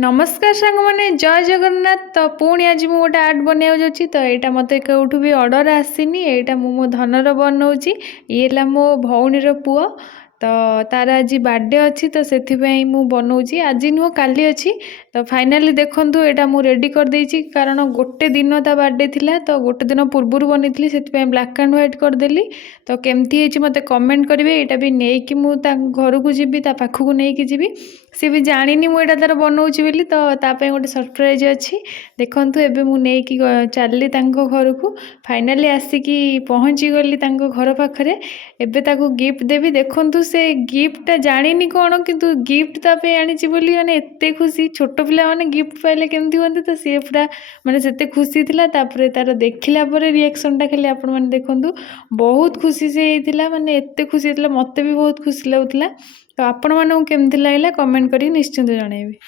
नमस्कार सांग मैंने जय जगन्नाथ। तो पुणी आज मुझे गोटे आर्ट बनवा जाऊँगी। तो यहाँ मत कौटू भी ऑर्डर आसीनी। यहाँ मो धनर बनाऊँगी। ये मो भौणीर पुओ। तो तार आज बर्थडे अच्छी तो से बनाऊँगी। आज नुह काली अच्छी। तो फाइनाली देखूँ यहाँ मुझे रेडी कर देइछि कारण गोटे दिन ता बर्थडे थिला। तो गोटे दिन पूर्वर बनी से ब्लैक एंड व्हाइट करदेली। तो केमती है मत कमेंट करेंगे। यहाँ भी नहीं कि मुझे घर को जी पाखक नहीं जी सी भी जानी मुझे तार बनाऊँगी बोली। तो तापाई गोटे सरप्राइज अच्छी देखूँ। एबे मु नेकी चलली घर को फाइनाली आसिकी पहुँची गली घर पाखे। एबे ताको गिफ्ट देवी देखूँ से गिफ्टटा जानी कौन किंतु गिफ्ट तापाई आनी बोली मैंने एत खुशी। छोट पिला मैंने गिफ्ट पाइले केमती हमें तो सी पूरा मानने से खुशी थी। तार देखला रिएक्शनटा खाली आपण मैंने देखूँ बहुत खुशी से होता मानने एत खुशी होता मत भी बहुत खुशी लगुला। तो आपण मानू केमती लगे कमेंट करी निश्चिंत जनइबे।